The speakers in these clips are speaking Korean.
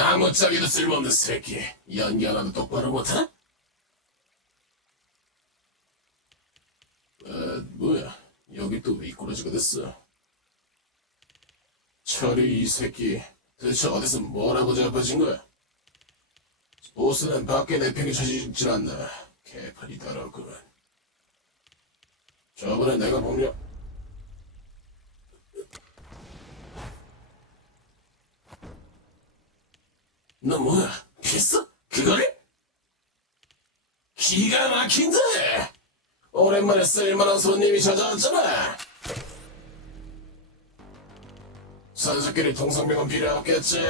아무짝에도 쓸모없는 새끼. 연기 하나도 똑바로 못하? 아, 뭐야. 여기 또 왜 이꼬라지가 됐어? 철이 이 새끼. 대체 어디서 뭐라고 잡아진 거야? 보스는 밖에 내팽이 쳐지질 않나. 개판이 더럽구만. 저번에 내가 보며 너 뭐야? 피했어? 그거를? 기가 막힌데! 오랜만에 쓸만한 손님이 찾아왔잖아! 선수끼리 동성명은 필요 없겠지?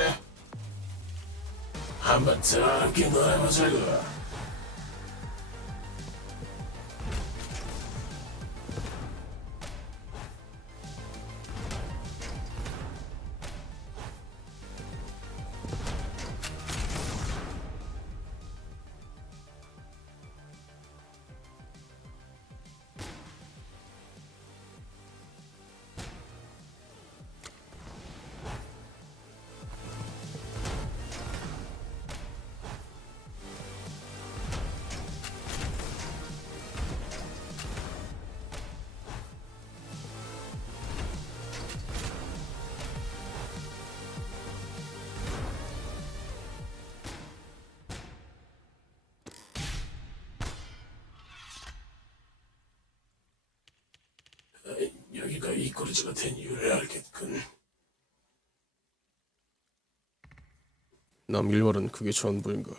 한번 더럽게 놀아보자고. 여기가 이 거리지가 된 이유를 알겠군. 남 일말은 그게 전부인가?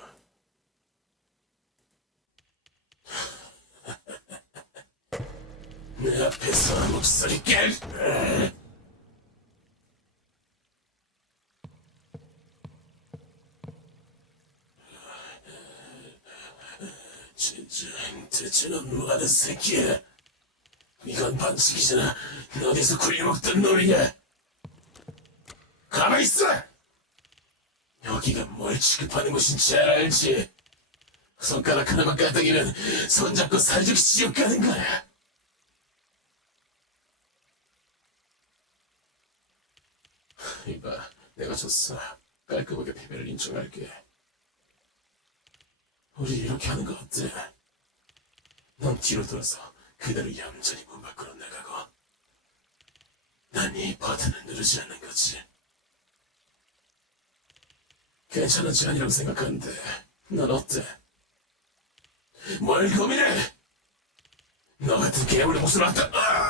내 앞에서 목소리 깰! 진짜 대체 넌 뭐하는 새끼야? 이건 반칙이잖아. 어디서 굴려먹던 놈이냐? 가만히 있어! 여기가 뭘 취급하는 곳인지 잘 알지? 손가락 하나만 까딱이면 손잡고 사juk 지옥 가는 거야. 이봐, 내가 졌어. 깔끔하게 패배를 인정할게. 우리 이렇게 하는 거 어때? 넌 뒤로 돌아서 그대로 얌전히 난 이 버튼을 누르지 않는 거지. 괜찮은 제안이라고 생각하는데 넌 어때? 뭘 고민해? 너 같은 괴물의 목숨을 갖다 아!